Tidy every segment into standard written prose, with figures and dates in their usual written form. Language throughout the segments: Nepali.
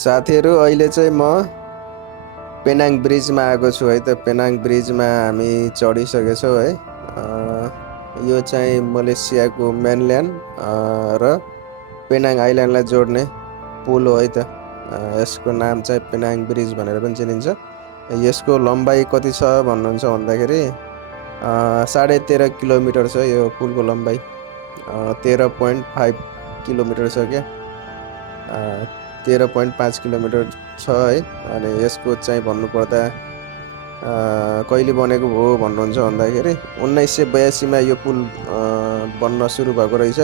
साथीहरू अहिले चाहिँ म पेनाङ ब्रिजमा आएको छु है त। पेनाङ ब्रिजमा हामी चढिसकेछौँ है। यो चाहिँ मलेसियाको मेनल्यान्ड र पेनाङ आइल्यान्डलाई जोड्ने पुल हो है त। यसको नाम चाहिँ पेनाङ ब्रिज भनेर पनि चिनिन्छ। यसको लम्बाइ कति छ भन्नुहुन्छ भन्दाखेरि 13.5 किलोमिटर छ यो पुलको लम्बाइ। 13.5 किलोमिटर छ क्या। 13.5 किलोमिटर छ है। अनि यसको चाहिँ भन्नुपर्दा कहिले बनेको हो भन्नुहुन्छ भन्दाखेरि 1982मा यो पुल बन्न सुरु भएको रहेछ।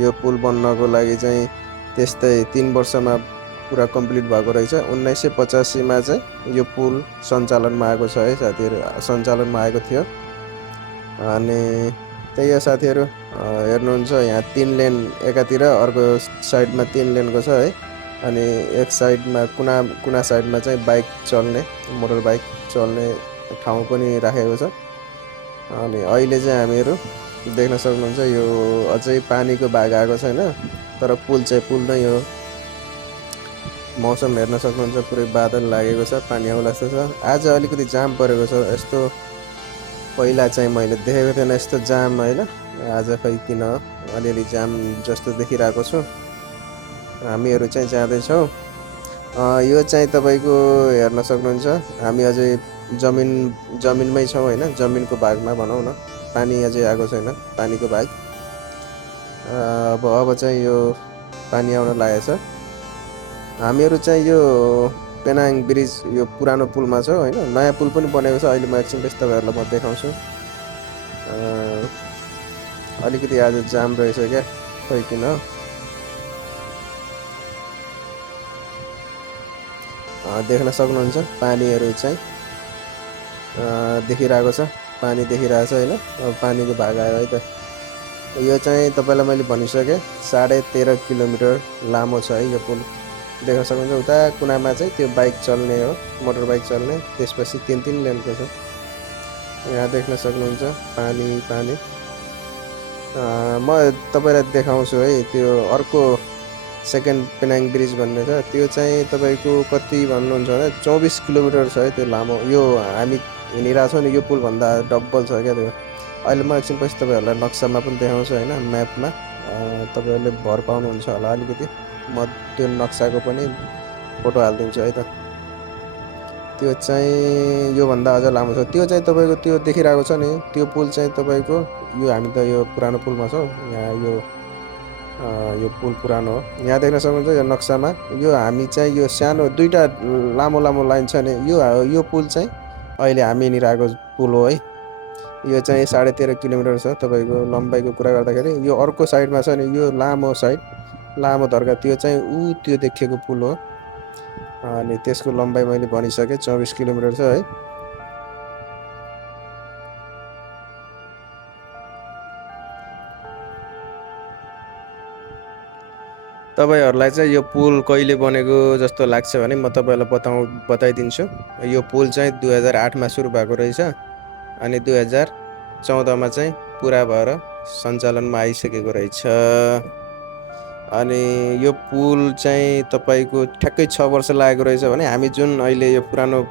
यो पुल बन्नको लागि चाहिँ त्यस्तै 3 वर्षमा पुरा कम्प्लिट भएको रहेछ। 1985मा चाहिँ यो पुल सञ्चालनमा आएको छ है साथीहरू, सञ्चालनमा आएको थियो। अनि त्यही हो साथीहरू, हेर्नुहुन्छ यहाँ 3 लेन एकातिर, अर्को साइडमा 3 लेनको छ है। अनि एक साइडमा कुना साइडमा चाहिँ बाइक चल्ने, मोटर बाइक चल्ने ठाउँ पनि राखेको छ। अनि अहिले चाहिँ हामीहरू देख्न सक्नुहुन्छ यो अझै पानीको भाग आएको छैन, तर पुल चाहिँ पुल नै हो। मौसम हेर्न सक्नुहुन्छ पुरै बादल लागेको छ, पानी आउला जस्तो छ। आज अलिकति जाम परेको छ, यस्तो पहिला चाहिँ मैले देखेको थिएन यस्तो जाम होइन। आज खै किन अलिअलि जाम जस्तो देखिरहेको छु। हामीहरू चाहिँ जाँदैछौँ। यो चाहिँ तपाईँको हेर्न सक्नुहुन्छ, हामी अझै जमिनमै छौँ होइन, जमिनको भागमा भनौँ न। पानी अझै आएको छैन, पानीको भाग। अब चाहिँ यो पानी आउन लागेको छ। हामीहरू चाहिँ यो पेनाङ ब्रिज यो पुरानो पुलमा छौँ होइन। नयाँ पुल पनि बनेको छ, अहिले म एकछिनपछि तपाईँहरूलाई म देखाउँछु। अलिकति आज जाम रहेछ क्या, खै किन। देख्न सक्नुहुन्छ पानीहरू चाहिँ देखिरहेको छ, पानी देखिरहेको छ होइन। अब पानीको भाग आयो है त। यो चाहिँ तपाईँलाई मैले भनिसकेँ 13.5 किलोमिटर लामो छ है यो पुल। देख्न सक्नुहुन्छ उता कुनामा चाहिँ त्यो बाइक चल्ने हो, मोटर बाइक चल्ने। त्यसपछि 3 लेनको छ। यहाँ देख्न सक्नुहुन्छ पानी। म तपाईँलाई देखाउँछु है। त्यो अर्को सेकेन्ड पेनाङ ब्रिज भन्ने छ, त्यो चाहिँ तपाईँको कति भन्नुहुन्छ भने 24 किलोमिटर छ है त्यो लामो। यो हामी हिँडिरहेको छौँ नि, यो पुलभन्दा डबल छ क्या त्यो। अहिले म एकछिनपछि तपाईँहरूलाई नक्सामा पनि देखाउँछु होइन, म्यापमा। तपाईँहरूले भर पाउनुहुन्छ होला अलिकति। म त्यो नक्साको पनि फोटो हालिदिन्छु है त। त्यो चाहिँ योभन्दा अझ लामो छ। त्यो चाहिँ तपाईँको त्यो देखिरहेको छ नि, त्यो पुल चाहिँ तपाईँको यो हामी त यो पुरानो पुलमा छौँ। यहाँ यो पुल पुरानो हो। यहाँ देख्न सक्नुहुन्छ यो नक्सामा, यो हामी चाहिँ यो सानो 2टा लामो लाइन छ नि, यो पुल चाहिँ अहिले हामी हिँडिरहेको पुल हो है। यो चाहिँ 13.5 किलोमिटर छ तपाईँको लम्बाइको कुरा गर्दाखेरि। यो अर्को साइडमा छ नि, यो लामो साइड, लामो धर्का, त्यो चाहिँ त्यो देखिएको पुल हो। अनि त्यसको लम्बाइ मैले भनिसकेँ 24 किलोमिटर छ है। तपाईँहरूलाई चाहिँ यो पुल कहिले बनेको जस्तो लाग्छ भने म तपाईँहरूलाई बताइदिन्छु। यो पुल चाहिँ 2008मा सुरु भएको रहेछ। अनि 2014मा चाहिँ पुरा भएर सञ्चालनमा आइसकेको रहेछ। अनि यो पुल चाहिँ तपाईँको ठ्याक्कै 6 वर्ष लागेको रहेछ भने हामी जुन अहिले यो पुरानो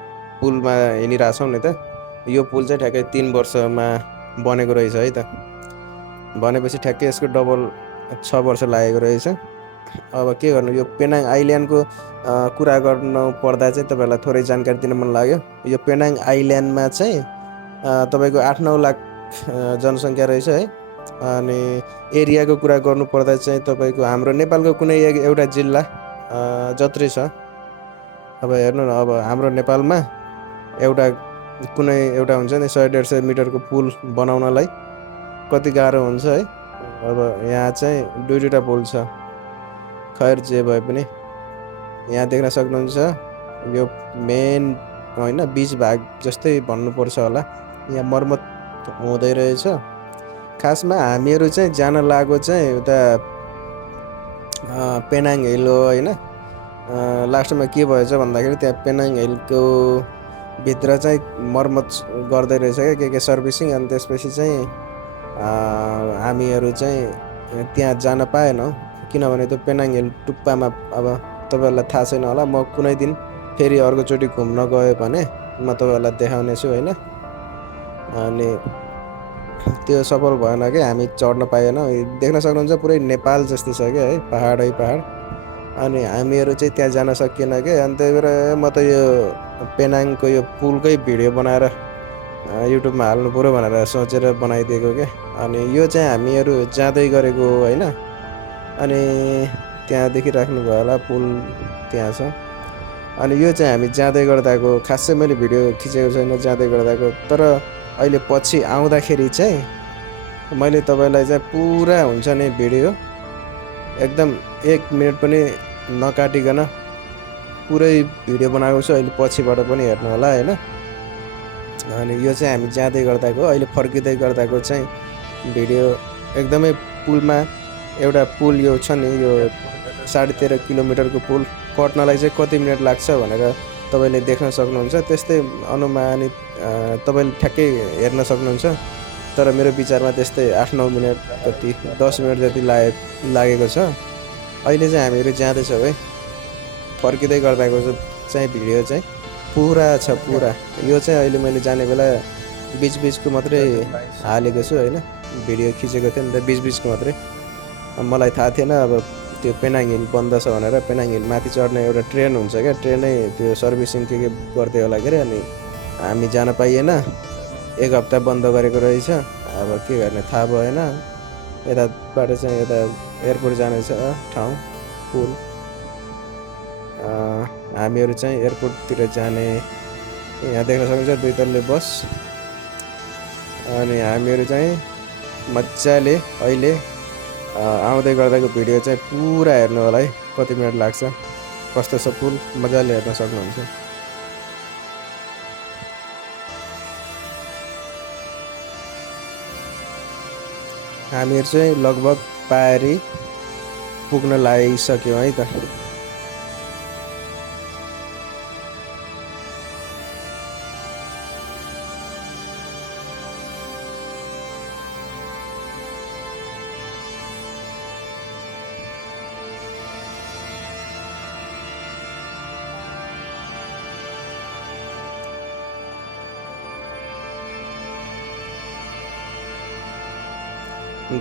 पुलमा हिँडिरहेछौँ नि त, यो पुल चाहिँ ठ्याक्कै 3 वर्षमा बनेको रहेछ है त। भनेपछि ठ्याक्कै यसको डबल 6 वर्ष लागेको रहेछ। अब के गर्नु, यो पेनाङ आइल्यान्डको कुरा गर्नु पर्दा चाहिँ तपाईँहरूलाई थोरै जानकारी दिन मन लाग्यो। यो पेनाङ आइल्यान्डमा चाहिँ तपाईँको 8-9 लाख जनसङ्ख्या रहेछ है। अनि एरियाको कुरा गर्नुपर्दा चाहिँ तपाईँको हाम्रो नेपालको कुनै एउटा जिल्ला जत्रै छ। अब हेर्नु न, अब हाम्रो नेपालमा कुनै एउटा हुन्छ नि 100-150 मिटरको पुल बनाउनलाई कति गाह्रो हुन्छ है। अब यहाँ चाहिँ 2-2टा पुल छ। खैर जे भए पनि यहाँ देख्न सक्नुहुन्छ यो मेन होइन, बिच भाग जस्तै भन्नुपर्छ होला, यहाँ मर्मत हुँदै रहेछ। खासमा हामीहरू चाहिँ जान लागेको चाहिँ उता पेनाङ हिल हो होइन। लास्टमा के भएछ भन्दाखेरि त्यहाँ पेनाङ हिलको भित्र चाहिँ मर्मत गर्दै रहेछ के सर्भिसिङ। अनि त्यसपछि चाहिँ हामीहरू चाहिँ त्यहाँ जान पाएनौँ, किनभने त्यो पेनाङ हिल टुप्पामा अब तपाईँहरूलाई थाहा छैन होला, म कुनै दिन फेरि अर्कोचोटि घुम्न गयो भने म तपाईँहरूलाई देखाउने छु होइन। अनि त्यो सफल भएन कि हामी चढ्न पाएनौँ। देख्न सक्नुहुन्छ पुरै नेपाल जस्तै छ क्या है, पाहाडै पाहाड। अनि हामीहरू चाहिँ त्यहाँ जान सकिएन क्या। अनि त्यही भएर म त यो पेनाङको यो पुलकै भिडियो बनाएर युट्युबमा हाल्नु पऱ्यो भनेर सोचेर बनाइदिएको क्या। अनि यो चाहिँ हामीहरू जाँदै गरेको हो होइन। अनि त्यहाँ देखिराख्नुभयो होला पुल त्यहाँ छ। अनि यो चाहिँ हामी जाँदै गर्दाको, खासै मैले भिडियो खिचेको छैन जाँदै गर्दाको, तर अहिले पछि आउँदाखेरि चाहिँ मैले तपाईँलाई चाहिँ पुरा हुन्छ नि भिडियो एकदम 1 मिनट पनि नकाटिकन पुरै भिडियो बनाएको छु। अहिले पछिबाट पनि हेर्नु होला होइन। अनि यो चाहिँ हामी जाँदै गर्दाको, अहिले फर्किँदै गर्दाको चाहिँ भिडियो एकदमै पुलमा एउटा पुल यो छ नि, यो 13.5 किलोमिटरको पुल कट्नलाई चाहिँ कति मिनट लाग्छ भनेर तपाईँले देख्न सक्नुहुन्छ। त्यस्तै अनुमानित तपाईँले ठ्याक्कै हेर्न सक्नुहुन्छ। तर मेरो विचारमा त्यस्तै 8-9 मिनट जति, 10 मिनट जति लागेको छ। अहिले चाहिँ हामीहरू जाँदैछौँ है। फर्किँदै गर्दाको चाहिँ भिडियो चाहिँ पुरा छ पुरा। यो चाहिँ अहिले मैले जाने बेला बिचबिचको मात्रै हालेको छु होइन। भिडियो खिचेको थिएँ नि त बिचबिचको मात्रै। मलाई थाहा थिएन अब त्यो पेनाङ हिल बन्द छ भनेर। पेनाङ हिल माथि चढ्ने एउटा ट्रेन हुन्छ क्या, ट्रेनै त्यो सर्भिसिङ के गर्दै होला के अरे। अनि हामी जान पाइएन, 1 हप्ता बन्द गरेको रहेछ। अब के गर्ने थाहा भएन। यताबाट चाहिँ यता एयरपोर्ट जाने छ ठाउँ पुल। हामीहरू चाहिँ एयरपोर्टतिर जाने। यहाँ देख्न सक्नुहुन्छ 2 तल्ले बस। अनि हामीहरू चाहिँ मजाले अहिले आउँदै गर्दाको भिडियो चाहिँ पुरा हेर्नु होला है, कति मिनट लाग्छ, कस्तो छ पुल, मजाले हेर्न सक्नुहुन्छ। हामीहरू चाहिँ लगभग पारी पुग्न लागिसक्यौँ है त।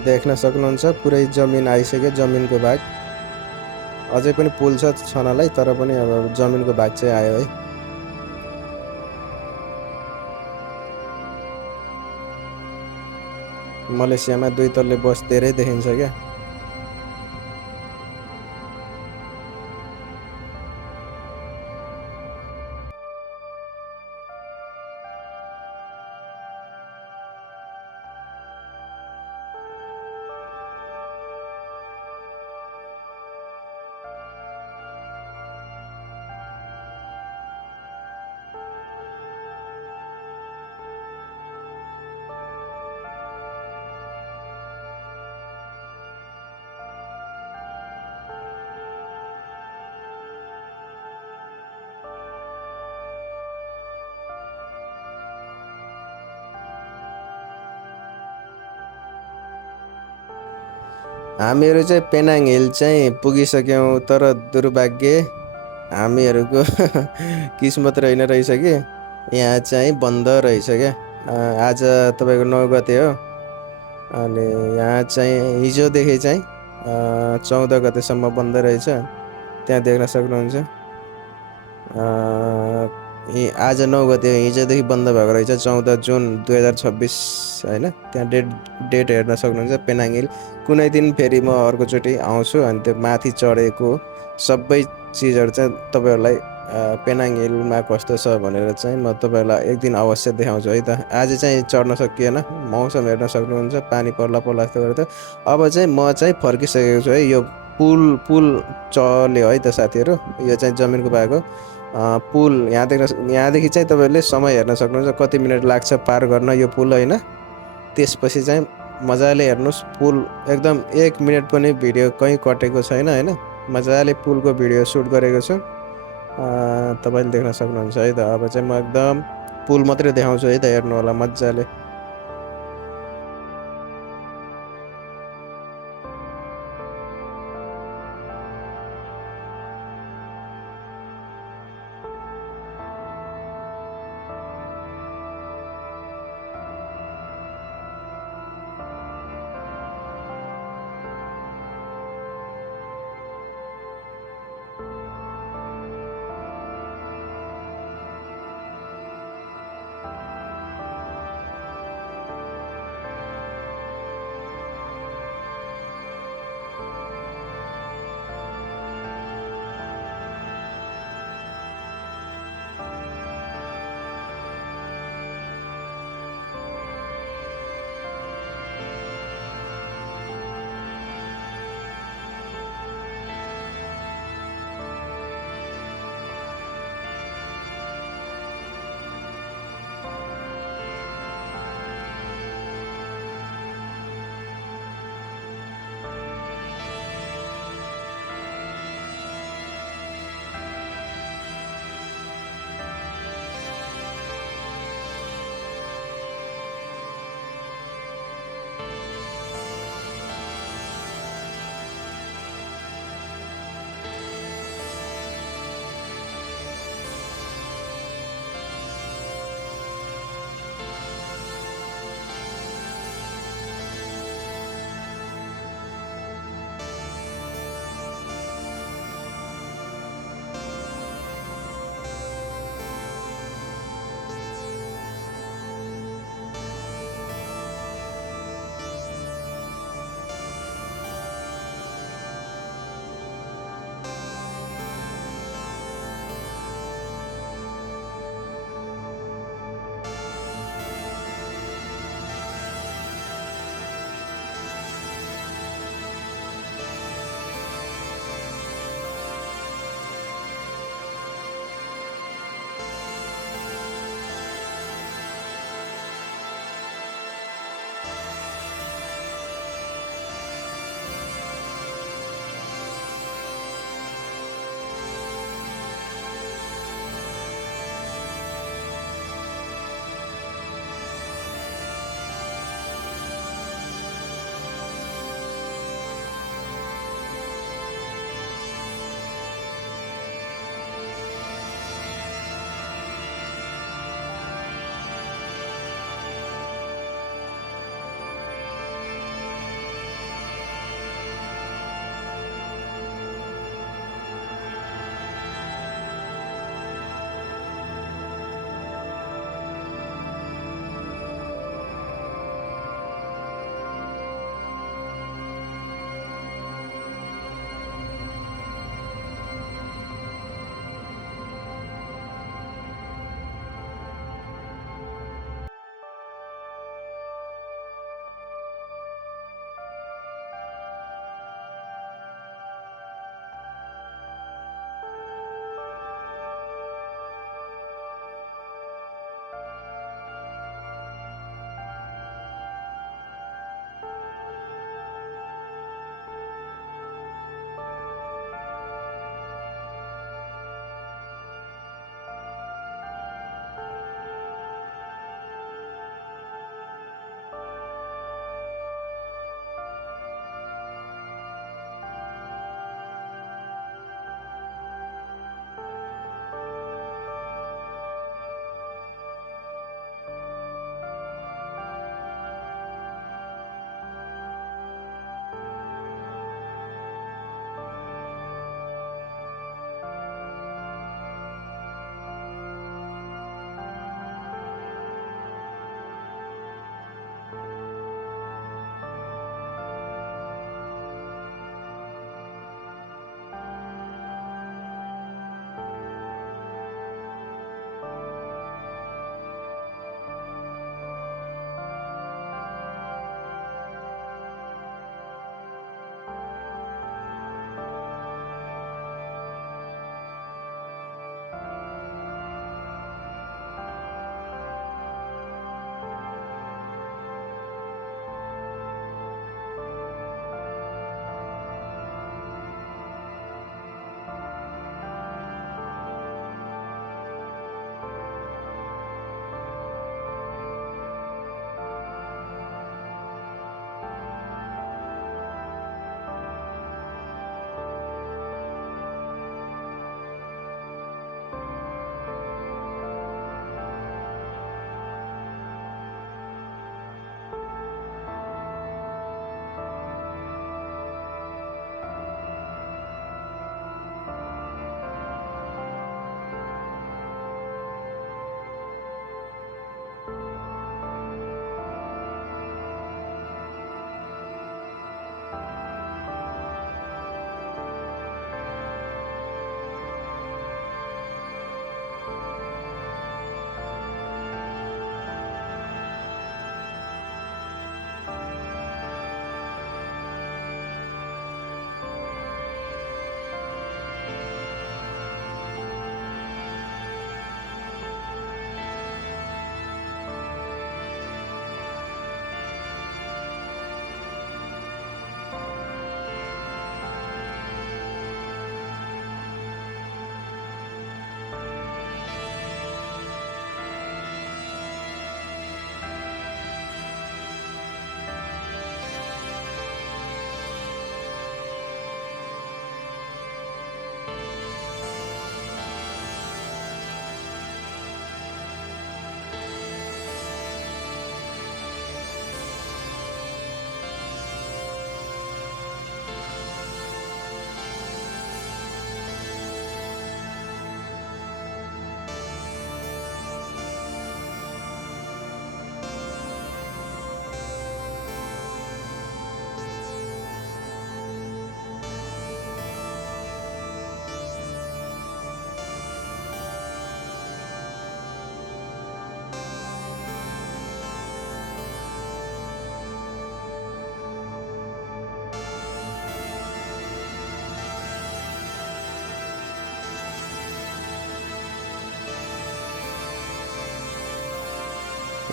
देख्न सक्नुहुन्छ पुरै जमिन आइसक्यो, जमिनको भाग। अझै पनि पुल छ छनलाई, तर पनि अब जमिनको भाग चाहिँ आयो है। मलेसियामा 2 तल्ले बस धेरै देखिन्छ क्या। हामीहरू चाहिँ पेनाङ हिल चाहिँ पुगिसक्यौँ, तर दुर्भाग्य हामीहरूको किस्मत रहेन रहेछ कि यहाँ चाहिँ बन्द रहेछ क्या। आज तपाईँको 9 गते हो। अनि यहाँ चाहिँ हिजोदेखि चाहिँ 14 गतेसम्म बन्द रहेछ। त्यहाँ देख्न सक्नुहुन्छ। आज 9 गते, हिजोदेखि बन्द भएको रहेछ, 14 जुन 2026 होइन। त्यहाँ डेट हेर्न सक्नुहुन्छ। पेनाङ हिल कुनै दिन फेरि म अर्कोचोटि आउँछु। अनि त्यो माथि चढेको सबै चिजहरू चाहिँ तपाईँहरूलाई पेनाङ हिलमा कस्तो छ भनेर चाहिँ म तपाईँहरूलाई एक दिन अवश्य देखाउँछु है त। आज चाहिँ चढ्न सकिएन, मौसम हेर्न सक्नुहुन्छ, पानी पर्ला पर्ला जस्तो गरेर त। अब चाहिँ म चाहिँ फर्किसकेको छु है। यो पुल चल्यो है त साथीहरू। यो चाहिँ जमिनको भएको पुल। यहाँदेखि चाहिँ तपाईँहरूले समय हेर्न सक्नुहुन्छ, कति मिनट लाग्छ पार गर्न यो पुल होइन। त्यसपछि चाहिँ मजाले हेर्नुहोस् पुल, एकदम 1 मिनट पनि भिडियो कहीँ कटेको छैन होइन। मजाले पुलको भिडियो सुट गरेको छु, तपाईँले देख्न सक्नुहुन्छ है त। अब चाहिँ म एकदम पुल मात्रै देखाउँछु है त, हेर्नु होला मजाले।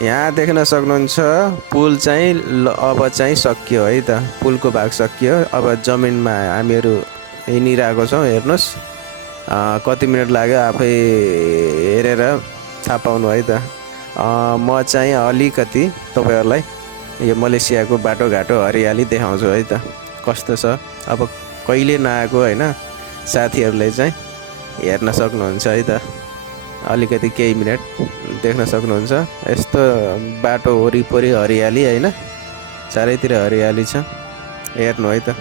यहाँ देख्न सक्नुहुन्छ पुल चाहिँ अब चाहिँ सकियो है त। पुलको भाग सकियो। अब जमिनमा हामीहरू हिँडिरहेको छौँ। हेर्नुहोस् कति मिनट लाग्यो आफै हेरेर थाहा पाउनु है त। म चाहिँ अलिकति तपाईँहरूलाई यो मलेसियाको बाटोघाटो हरियाली देखाउँछु है त कस्तो छ। अब कहिले नआएको होइन साथीहरूले चाहिँ हेर्न सक्नुहुन्छ है त। अलिकति केही मिनट देख्न सक्नुहुन्छ यस्तो बाटो वरिपरि हरियाली होइन, चारैतिर हरियाली छ। हेर्नु है त।